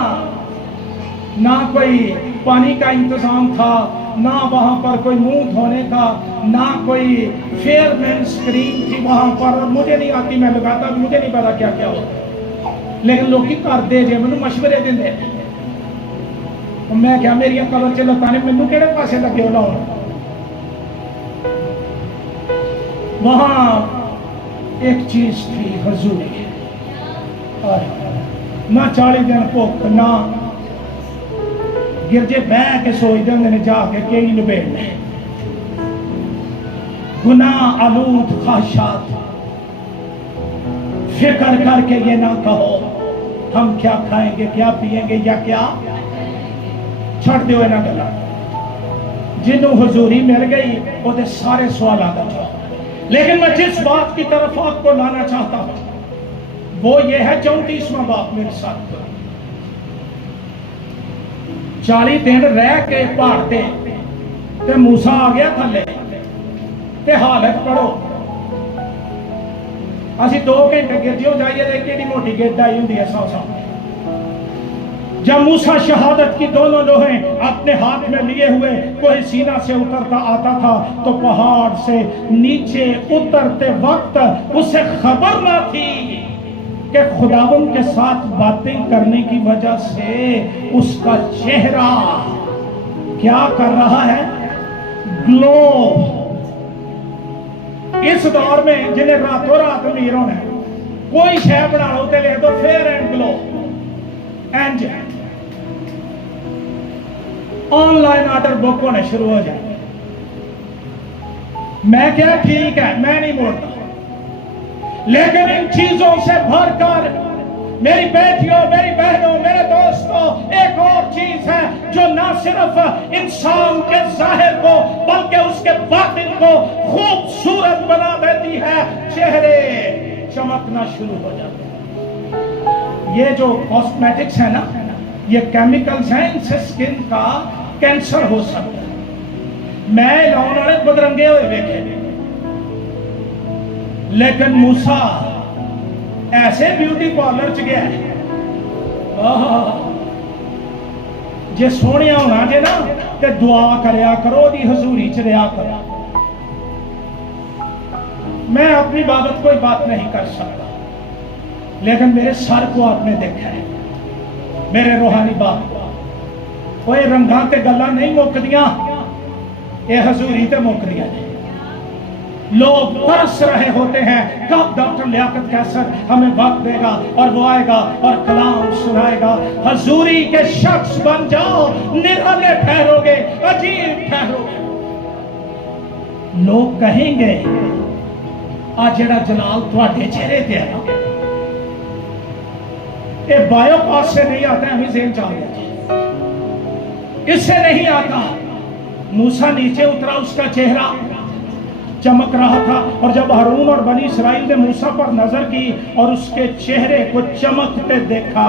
نہ کوئی پانی کا انتظام تھا، نہ وہاں پر کوئی منہ دھونے کا، نہ کوئی فیئر مین سکرین تھی وہاں پر، اور مجھے نہیں آتی، میں لگاتا، مجھے نہیں پتا کیا کیا ہوتا، لیکن لوگ کی کر دے جے مجھے مشورے دیں دے، میں کیا میری قبر چ لتانے مینوں کہڑے پاسے لگے ہو لاؤ۔ وہاں ایک چیز تھی، حضوری، نہ 40 دن بھوک، نہ گرجے بہ کے سوچ دیں جا کے کئی نبیڑنے، گناہ آلود خواہشات، فکر کر کے یہ نہ کہو ہم کیا کھائیں گے، کیا پیئیں گے، یا کیا چھڑ دیو نہ گلا۔ جنہوں حضوری مل گئی وہ دے سارے سوالات جاؤ۔ لیکن میں جس بات کی طرف آپ کو لانا چاہتا ہوں وہ یہ ہے 34واں بات میرے ساتھ کرو۔ 40 دن رہ کے پہاڑتے تے موسیٰ آ گیا تھلے تے حالت پڑھو، اسی 2 گھنٹے گرجی ہو جائیے دیکھ کے موٹی گیٹ آئی ہوں ہے 100 سال۔ جب موسیٰ شہادت کی دونوں لوہیں اپنے ہاتھ میں لیے ہوئے کوئی سینہ سے اترتا آتا تھا تو پہاڑ سے نیچے اترتے وقت اسے خبر نہ تھی کہ خداوند کے ساتھ باتیں کرنے کی وجہ سے اس کا چہرہ کیا کر رہا ہے؟ گلو۔ اس دور میں جنہیں راتوں رات امیر ہونا ہے، کوئی شے بنا لو تے لے دو فیئر اینڈ گلو اینج، آن لائن آرڈر بک ہونے شروع ہو جائے۔ میں کیا ٹھیک ہے، میں نہیں بولتا، لیکن ان چیزوں سے بھر کر میری بیٹیوں، میری بہنوں، میرے دوستوں، ایک اور چیز ہے جو نہ صرف انسان کے ظاہر کو بلکہ اس کے باطن کو خوبصورت بنا دیتی ہے، چہرے چمکنا شروع ہو جاتے ہیں۔ یہ جو کاسمیٹکس ہے نا، یہ کیمیکلز ہیں، ان سے سکن کا کینسر ہو سکتا ہے، میں لاؤن والے بدرنگے ہوئے ویکھے، لیکن موسیٰ ایسے بیوٹی پارلر چ گیا ہے، جے سونیا ہونا جے نا تے دعا کریا کرو، دی حضوری چ رہیا کرو۔ میں اپنی بابت کوئی بات نہیں کر سکتا، لیکن میرے سر کو آپ نے دیکھا ہے، میرے روحانی باپ کو۔ کوئی رنگاں تے گلاں نہیں مکدیاں، یہ حضوری تے مکدیاں نے۔ لوگ ترس رہے ہوتے ہیں کب ڈاکٹر لیاقت قیصر ہمیں وقت دے گا اور وہ آئے گا اور کلام سنائے گا۔ حضوری کے شخص بن جاؤ، نرالے ٹھہرو گے، عجیب ٹھہرو گے۔ لوگ کہیں گے آج جڑا جلال تواڈے چہرے تے ہے نا، یہ بایو پاس سے نہیں آتا ہے، ہمیں ذہن چاہ گیا، اس سے نہیں آتا۔ موسیٰ نیچے اترا، اس کا چہرہ چمک رہا تھا، اور جب ہارون اور بنی اسرائیل نے موسیٰ پر نظر کی اور اس کے چہرے کو چمکتے دیکھا،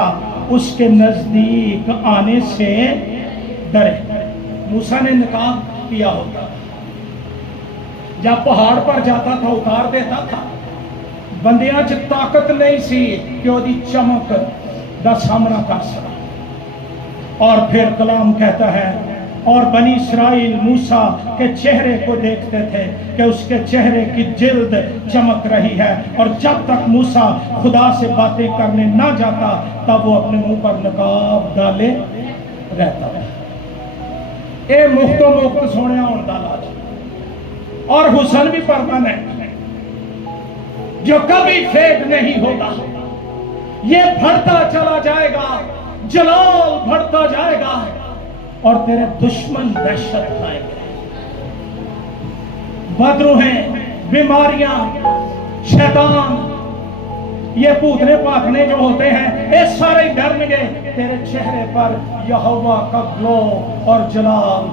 اس کے نزدیک آنے سے ڈرے۔ موسیٰ نے نکاح کیا ہوتا، جب پہاڑ پر جاتا تھا اتار دیتا تھا، بندیاں چ طاقت نہیں سی کہ وہ دی چمک دا سامنا کر سکا۔ اور پھر کلام کہتا ہے اور بنی اسرائیل موسیٰ کے چہرے کو دیکھتے تھے کہ اس کے چہرے کی جلد چمک رہی ہے، اور جب تک موسیٰ خدا سے باتیں کرنے نہ جاتا تب وہ اپنے منہ پر نقاب ڈالے رہتا ہے۔ اے مفت و مفت سونے ہون دا لاج، اور حسن بھی پرماننٹ جو کبھی فیڈ نہیں ہوتا، یہ بڑھتا چلا جائے گا، جلال بڑھتا جائے گا، اور تیرے دشمن دہشت کھائیں گے۔ بدروہیں، بیماریاں، شیطان، یہ پوتنے پاکنے جو ہوتے ہیں، یہ سارے ڈرن گے تیرے چہرے پر یہوہ کا گلو اور جلال۔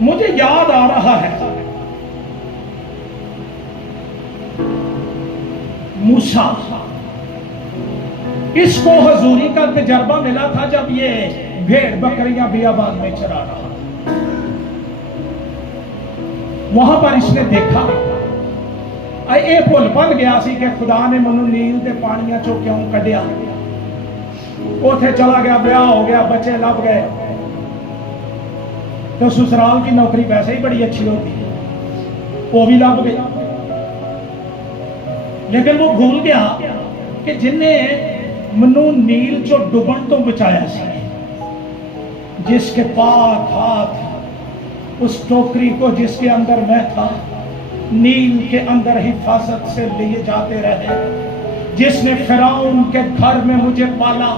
مجھے یاد آ رہا ہے موسیٰ، اس کو حضوری کا تجربہ ملا تھا جب یہ بھیڑ بکریاں بیابان میں چرا رہا، وہاں پر اس نے دیکھا، اے پل بن گیا سی کہ خدا نے منو نیل دے پانیاں چو کیوں کڈیا، اوتھے چلا گیا، بیاہ ہو گیا، بچے لب گئے، تو سسرال کی نوکری ویسے ہی بڑی اچھی ہوتی ہے، وہ بھی لب گئی، لیکن وہ بھول گیا کہ جن نے منو نیل چو ڈبن تو بچایا سی، جس کے پاک ہاتھ اس ٹوکری کو جس کے اندر میں تھا نیل کے اندر حفاظت سے لیے جاتے رہے، جس نے فرعون کے گھر میں مجھے پالا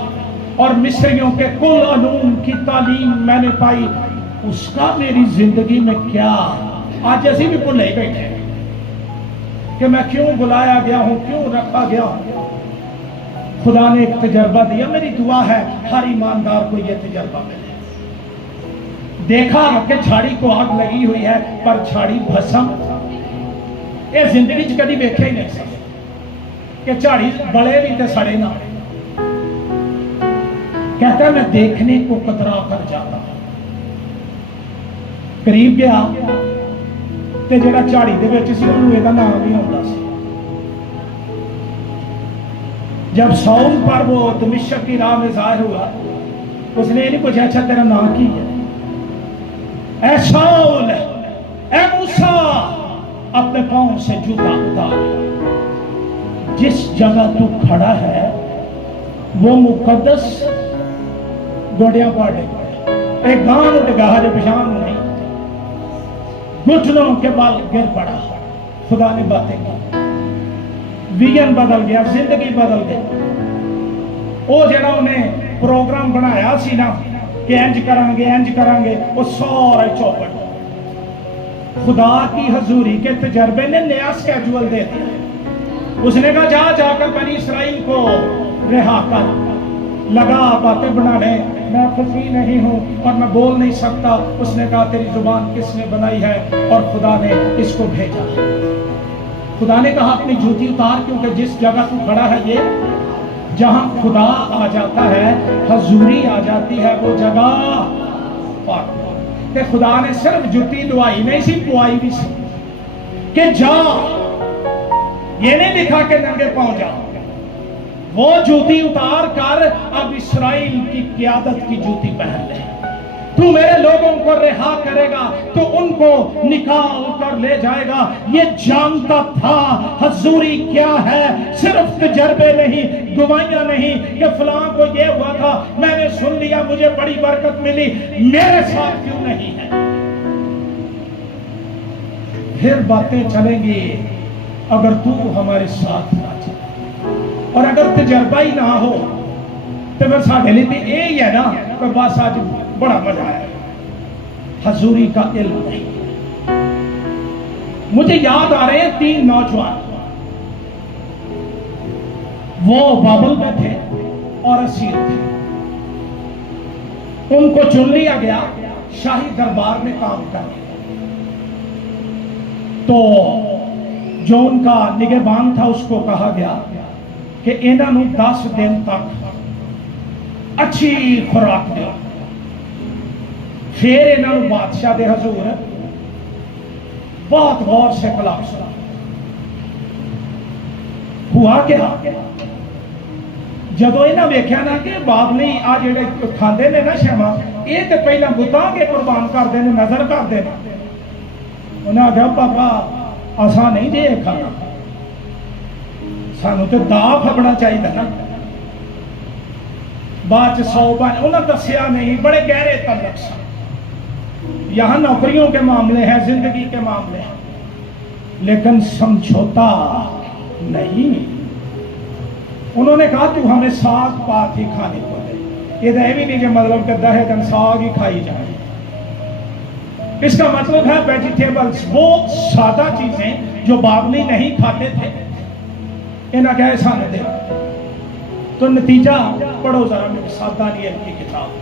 اور مصریوں کے کل علوم کی تعلیم میں نے پائی، اس کا میری زندگی میں کیا؟ آج ایسی بھی بھول نہیں بیٹھے کہ میں کیوں بلایا گیا ہوں، کیوں رکھا گیا ہوں۔ خدا نے ایک تجربہ دیا، میری دعا ہے ہر ایماندار کو یہ تجربہ ملے۔ دیکھا کہ جھاڑی کو آگ لگی ہوئی ہے پر جھاڑی بھسم، یہ زندگی چ کدی ویکھے ہی نہیں سکتے کہ جھاڑی بڑے بھی تے سڑے نہ۔ کہتا ہے میں دیکھنے کو کترا کر جاتا، قریب گیا تے جڑا جھاڑی دے وچ سی اونوں ایدا نام نہیں آوندا سی۔ جب ساؤل پر وہ دمشق کی راہ میں ظاہر ہوا، اس نے یہ نہیں پوچھا اچھا تیرا نام کی ہے؟ اے ساؤل، اے موسیٰ، اپنے پاؤں سے جوتا اتار، جس جگہ تو کھڑا ہے وہ مقدس گوڑیاں پاڑے، ایک گان ڈگاہ جو پشان نہیں، گھٹنوں کے بال گر پڑا۔ خدا نے باتیں کی، ویژن بدل گیا، زندگی بدل گئی۔ وہ جڑا انہیں پروگرام بنایا سی نا کہ انج کریں گے، وہ سارے چوپٹ۔ خدا کی حضوری کے تجربے نے نیا سکیجول دے دیا۔ اس نے کہا جا کر بنی اسرائیل کو رہا کر، لگا باتیں بنانے، میں فصیح نہیں ہوں اور میں بول نہیں سکتا۔ اس نے کہا تیری زبان کس نے بنائی ہے؟ اور خدا نے اس کو بھیجا۔ خدا نے کہا اپنی جوتی اتار، کیونکہ جس جگہ تو کھڑا ہے یہ جہاں خدا آ جاتا ہے، حضوری آ جاتی ہے، وہ جگہ پاک۔ تے خدا نے صرف جتی دعائی نہیں سی پوائی بھی سی کہ جا، یہ نہیں لکھا کہ ننگے پاؤں جا، وہ جوتی اتار کر اب اسرائیل کی قیادت کی جوتی پہن لے، تو میرے لوگوں کو رہا کرے گا تو ان کو نکال کر لے جائے گا۔ یہ جانتا تھا حضوری کیا ہے، صرف تجربے نہیں، گواہیاں نہیں کہ فلاں کو یہ ہوا تھا، میں نے سن لیا مجھے بڑی برکت ملی، میرے ساتھ کیوں نہیں ہے؟ پھر باتیں چلیں گی اگر تو ہمارے ساتھ نہ چلے، اور اگر تجربہ ہی نہ ہو تو پھر ساڑھے لیتے یہی ہے نا کہ بس آج بڑا مزہ ہے، حضوری کا علم نہیں۔ مجھے یاد آ رہے ہیں 3 نوجوان، وہ بابل میں تھے اور اسیر تھے، ان کو چن لیا گیا شاہی دربار میں کام کرنے، تو جو ان کا نگہبان تھا اس کو کہا گیا کہ انہوں 10 دن تک اچھی خوراک دے، پھر انہوں بادشاہ دے حضور بہت غور سے کلام سنا۔ ہوا کیا؟ جدو انہوں نے دیکھا نا کہ بابلی آ جڑے کھاندے نے نا شہما، یہ تو پہلا بتاں کے قربان کرتے ہیں، نظر کرتے ہیں، انہوں نے کہا بابا ایسا نہیں دے کھانا، سانو تو دا پھبنا چاہیے نا۔ بعد 100 بان انہوں نے دسیا نہیں، بڑے گہرے تعلق سے، یہاں نوکریوں کے معاملے ہیں، زندگی کے معاملے ہیں، لیکن سمجھوتا نہیں۔ انہوں نے کہا تو ہمیں ساگ پات ہی کھانے کو دے، یہ بھی نہیں کہ مطلب کہ 10 دن ساگ ہی کھائی جائے، اس کا مطلب ہے ویجیٹیبلز، وہ سادہ چیزیں جو بابلی نہیں کھاتے تھے، انہاں کہا ایسا نہ دے۔ تو نتیجہ پڑھو ذرا میرے ساتھ دانیل کی کتاب،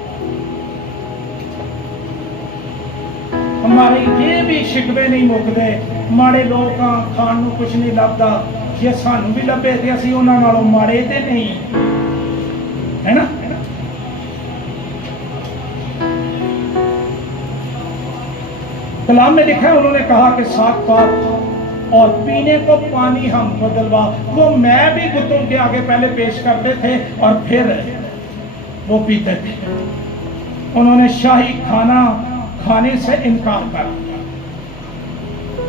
ہمارے یہ بھی شکوے نہیں مکدے، ماڑے لوگ کھان نو کچھ نہیں لبدا، یہ سانو بھی لبے تے اسی انہاں نالوں ماڑے تے نہیں، ہے نا؟ کلام میں لکھا ہے انہوں نے کہا کہ ساگ پات اور پینے کو پانی ہم کو دلوا، وہ میں بھی بتوں کے آگے پہلے پیش کرتے تھے اور پھر وہ پیتے تھے۔ انہوں نے شاہی کھانا کھانے سے انکار کر دیا،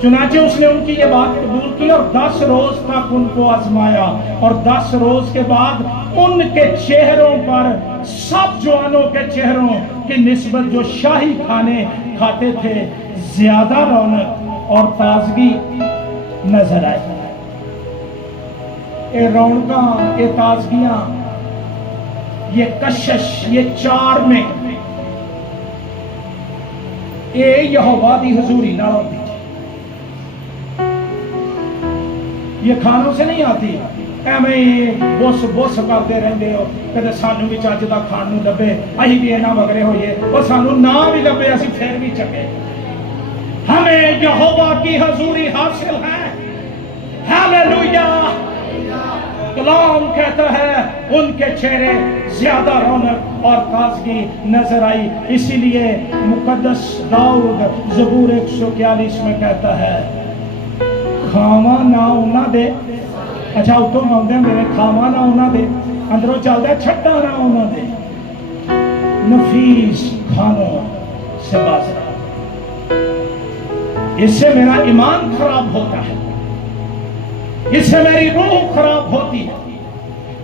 چنانچہ اس نے ان کی یہ بات قبول کی اور 10 روز تک ان کو آزمایا، اور 10 روز کے بعد ان کے چہروں پر، سب جوانوں کے چہروں کی نسبت جو شاہی کھانے کھاتے تھے، زیادہ رونق اور تازگی نظر آئی۔ یہ رونقاں، یہ تازگیاں، یہ کشش، یہ چار میں یہ یہوہ دی حضوری نہ ہوتی، یہ کھانوں سے نہیں آتی، ایویں بوس بوس کرتے رہتے ہو، کدے سانو بھی چج دا کھان نو لبے، اسی بھی انہاں وگرے ہوئیے، اور سانو نہ بھی لبے اسی پھر بھی چکے۔ ہمیں یہوہ کی حضوری حاصل ہے، ہاللیلویہ۔ کلام کہتا ہے ان کے چہرے زیادہ رونق اور تازگی نظر آئی، اسی لیے مقدس داؤد زبور 141 میں کہتا ہے کھاوا نہ انہاں دے، اچھا اتوں مانگتے ہیں میرے کھاوا نہ انہاں دے، اندروں چلتا ہے چھٹا نہ انہاں دے، نفیس کھانوں سے باز رہا، اس سے میرا ایمان خراب ہوتا ہے، اس سے میری روح خراب ہوتی ہے،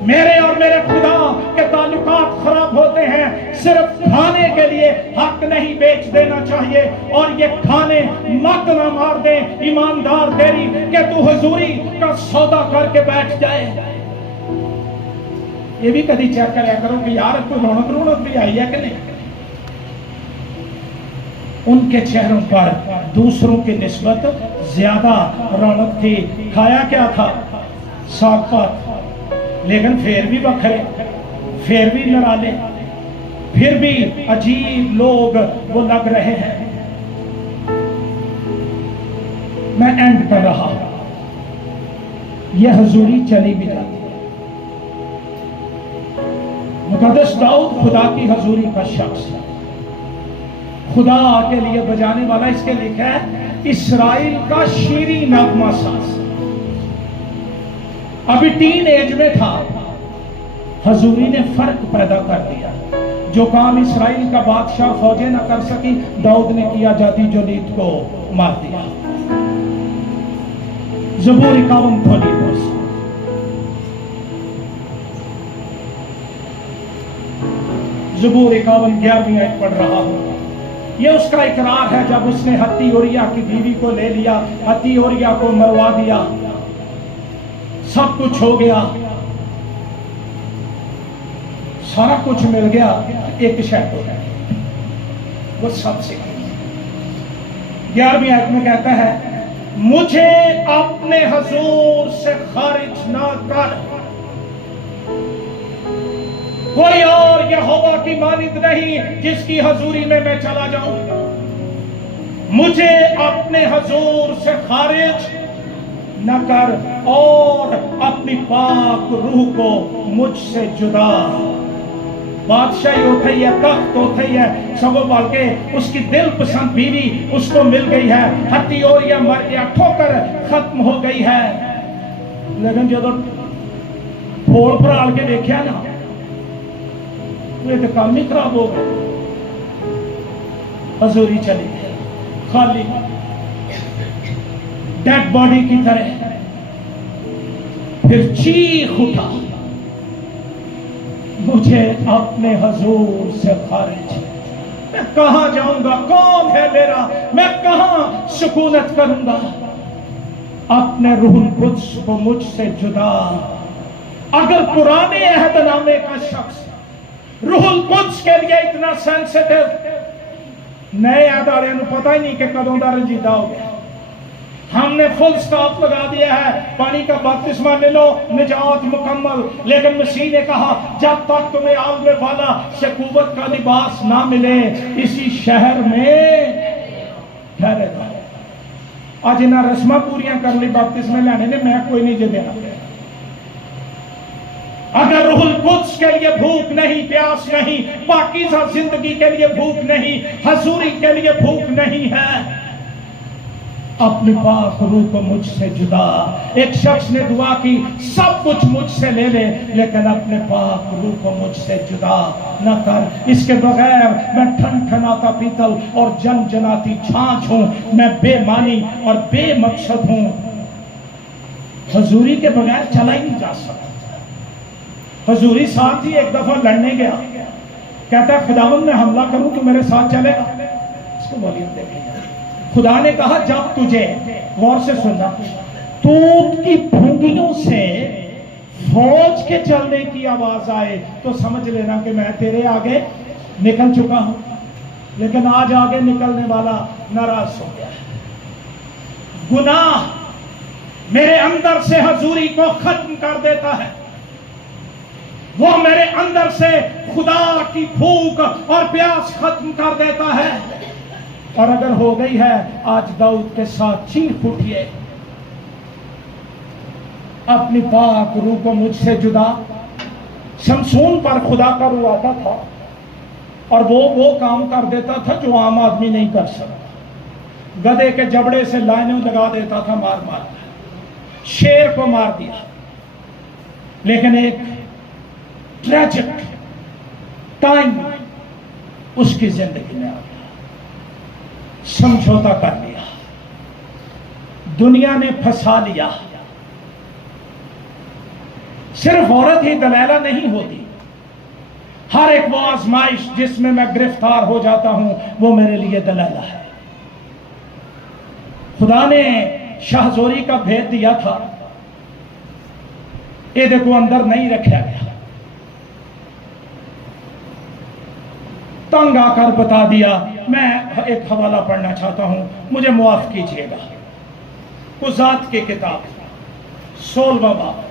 میرے اور میرے خدا کے تعلقات خراب ہوتے ہیں۔ صرف کھانے کے لیے حق نہیں بیچ دینا چاہیے، اور یہ کھانے مت نہ مار دیں ایماندار تیری کہ تو حضوری کا سودا کر کے بیٹھ جائے۔ یہ بھی کبھی چیک کریا کرو کہ یار کوئی رونق رونق بھی آئی ہے کہ نہیں۔ ان کے چہروں پر دوسروں کی نسبت زیادہ رونق تھی۔ کھایا کیا تھا؟ ساگ پات، لیکن پھر بھی بکھرے، پھر بھی نرالے، پھر بھی عجیب لوگ وہ لگ رہے ہیں۔ میں اینڈ کر رہا ہوں، یہ حضوری چلی بھی جاتی ہے۔ مقدس داؤد خدا کی حضوری کا شخص ہے، خدا کے لیے بجانے والا، اس کے لکھا ہے اسرائیل کا شیریں نغمہ ساز۔ ابھی ٹین ایج میں تھا، حضوری نے فرق پیدا کر دیا۔ جو کام اسرائیل کا بادشاہ فوجیں نہ کر سکی، داؤد نے کیا، جاتی جولیت کو مار دیا۔ زبور 51 کھولی دوست، زبور 51 11ویں آیت پڑھ رہا ہوں۔ یہ اس کا اقرار ہے جب اس نے ہتی اوریا کی بیوی کو لے لیا، ہتی اوریا کو مروا دیا، سب کچھ ہو گیا، سارا کچھ مل گیا، ایک شرط ہو گئی، وہ سب سے 11ویں آیت میں کہتا ہے مجھے اپنے حضور سے خارج نہ کر، کوئی اور یہوہ کی مانند نہیں جس کی حضوری میں چلا جاؤں، مجھے اپنے حضور سے خارج نہ کر اور اپنی پاک روح کو مجھ سے جدا۔ بادشاہی ہوتا ہی ہے، تخت ہوتا ہی ہے، سگو بلکہ اس کی دل پسند بیوی اس کو مل گئی ہے، ہتی اوریا مر گیا، ٹھوکر ختم ہو گئی ہے۔ لیکن جب پھول پھرال کے دیکھا نا، یہ تو کام ہی خراب ہو گیا، حضوری چلی گئی خالی ڈیڈ باڈی کی طرح۔ پھر چیخ اٹھا مجھے اپنے حضور سے خارج، میں کہاں جاؤں گا، کون ہے میرا، میں کہاں سکونت کروں گا، اپنے روح القدس کو مجھ سے جدا۔ اگر پرانے عہد نامے کا شخص روح القدس کے لیے اتنا سینسٹیو، نئے عہد والے نو پتہ ہی نہیں کہ کدوں دا رنجیدہ ہو گیا۔ ہم نے فل سٹاپ لگا دیا ہے، پانی کا بپتسمہ لے لو نجات مکمل، لیکن مسیح نے کہا جب تک تمہیں عالم بالا سے قوت کا لباس نہ ملے اسی شہر میں ٹھہرے رہو۔ آج انہاں رسمہ پوریاں کر لی بپتسمے لینے نے، میں کوئی نہیں جے دینا۔ اگر روح القدس کے لیے بھوک نہیں، پیاس نہیں، پاکیزہ زندگی کے لیے بھوک نہیں، حضوری کے لیے بھوک نہیں ہے، اپنی پاک روح کو مجھ سے جدا۔ ایک شخص نے دعا کی سب کچھ مجھ سے لے لے لیکن اپنے پاک روح کو مجھ سے جدا نہ کر، اس کے بغیر میں ٹھن ٹھناتا پیتل اور جن جناتی چھانچ ہوں، میں بے معنی اور بے مقصد ہوں، حضوری کے بغیر چلا ہی نہیں جا سکتا۔ حضوری ساتھ ہی ایک دفعہ لڑنے گیا، کہتا ہے خداوند میں حملہ کروں تو میرے ساتھ چلے گا؟ اس کو والیوم دیکھیں، خدا نے کہا جب تجھے، غور سے سننا، توپ کی بھونگیوں سے فوج کے چلنے کی آواز آئے تو سمجھ لینا کہ میں تیرے آگے نکل چکا ہوں، لیکن آج آگے نکلنے والا ناراض ہو گیا ہے۔ گناہ میرے اندر سے حضوری کو ختم کر دیتا ہے، وہ میرے اندر سے خدا کی بھوک اور پیاس ختم کر دیتا ہے، اور اگر ہو گئی ہے آج داؤد کے ساتھ چیخ اٹھیے اپنی پاک روح کو مجھ سے جدا۔ شمشون پر خدا کا روح آتا تھا اور وہ کام کر دیتا تھا جو عام آدمی نہیں کر سکتا، گدھے کے جبڑے سے لائنیں لگا دیتا تھا، مار مار شیر کو مار دیا، لیکن ایک ٹریجک ٹائم اس کی زندگی میں آ گیا، سمجھوتا کر لیا، دنیا نے پھنسا لیا۔ صرف عورت ہی دلیلہ نہیں ہوتی، ہر ایک وہ آزمائش جس میں گرفتار ہو جاتا ہوں وہ میرے لیے دلیلہ ہے۔ خدا نے شاہ زوری کا بھید دیا تھا، یہ دیکھو اندر نہیں رکھا گیا، تنگ آ کر بتا دیا۔ میں ایک حوالہ پڑھنا چاہتا ہوں، مجھے معاف کیجئے گا۔ قضات کی کتاب 16واں باب،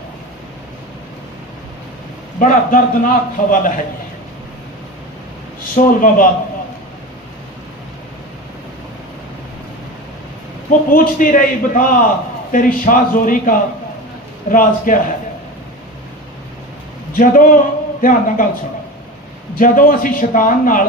بڑا دردناک حوالہ ہے یہ، 16واں باب۔ وہ پوچھتی رہی بتا تیری شاہ زوری کا راز کیا ہے؟ جدوں دھیان نال گل سنو، جدوں اسی شیطان نال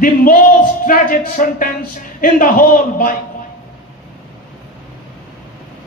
The most tragic sentence in the whole Bible.